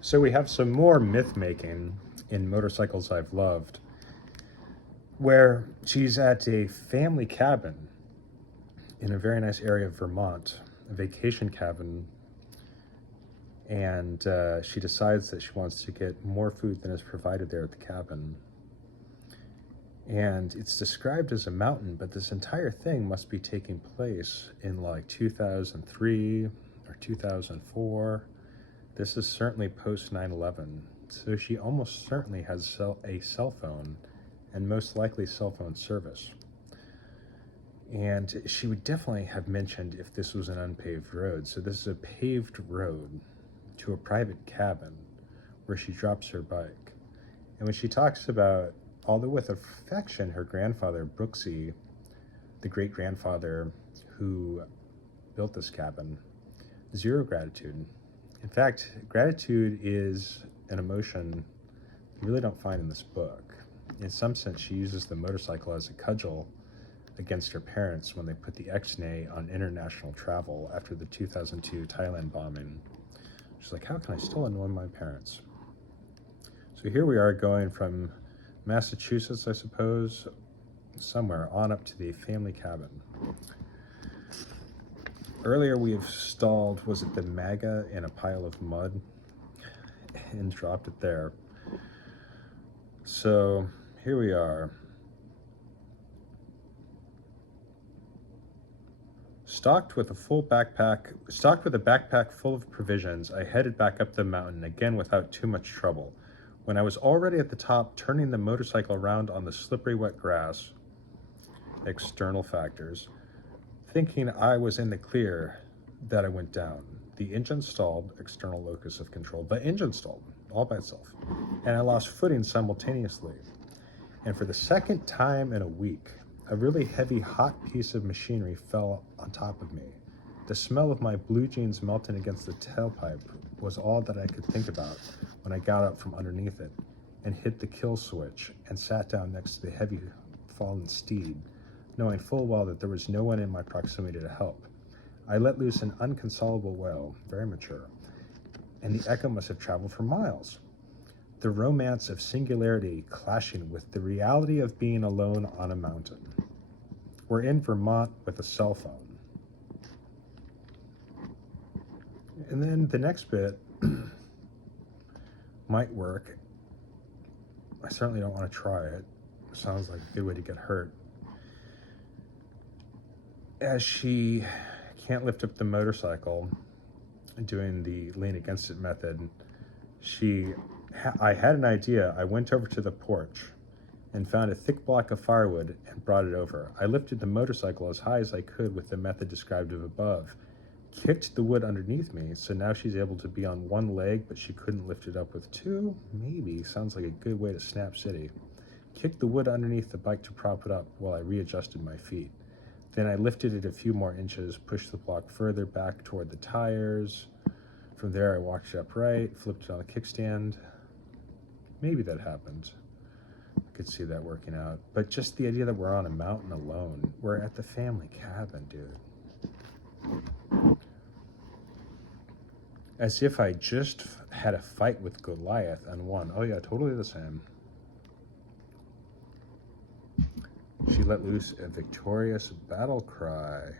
So we have some more myth making in Motorcycles I've Loved, where she's at a family cabin in a very nice area of Vermont, a vacation cabin, and she decides that she wants to get more food than is provided there at the cabin. And it's described as a mountain, but this entire thing must be taking place in like 2003 or 2004. This is certainly post 9/11, so she almost certainly has a cell phone, and most likely cell phone service. And she would definitely have mentioned if this was an unpaved road. So this is a paved road to a private cabin where she drops her bike. And when she talks about, although with affection, her grandfather, Brooksy, the great-grandfather who built this cabin, zero gratitude. In fact, gratitude is an emotion you really don't find in this book. In some sense, she uses the motorcycle as a cudgel against her parents when they put the X-nay on international travel after the 2002 Thailand bombing. She's like, how can I still annoy my parents? So here we are going from Massachusetts, I suppose, somewhere on up to the family cabin. Earlier we have stalled, was it the MAGA in a pile of mud, and dropped it there. So here we are. Stocked with a backpack full of provisions, I headed back up the mountain, again without too much trouble. When I was already at the top, turning the motorcycle around on the slippery wet grass, external factors, thinking I was in the clear, that I went down. The engine stalled, external locus of control. The engine stalled, all by itself. And I lost footing simultaneously. And for the second time in a week, a really heavy, hot piece of machinery fell on top of me. The smell of my blue jeans melting against the tailpipe was all that I could think about when I got up from underneath it and hit the kill switch and sat down next to the heavy fallen steed, knowing full well that there was no one in my proximity to help. I let loose an unconsolable wail, very mature, and the echo must have traveled for miles. The romance of singularity clashing with the reality of being alone on a mountain. We're in Vermont with a cell phone. And then the next bit might work. I certainly don't want to try it. Sounds like a good way to get hurt. As she can't lift up the motorcycle, doing the lean against it method, I had an idea. I went over to the porch and found a thick block of firewood and brought it over. I lifted the motorcycle as high as I could with the method described above, kicked the wood underneath me, so now she's able to be on one leg, but she couldn't lift it up with two. Maybe, sounds like a good way to snap city. Kicked the wood underneath the bike to prop it up while I readjusted my feet. Then I lifted it a few more inches, pushed the block further back toward the tires. From there I walked it upright, flipped it on the kickstand. Maybe that happened. I could see that working out. But just the idea that we're on a mountain alone. We're at the family cabin, dude. As if I just had a fight with Goliath and won. Oh yeah, totally the same. She let loose a victorious battle cry.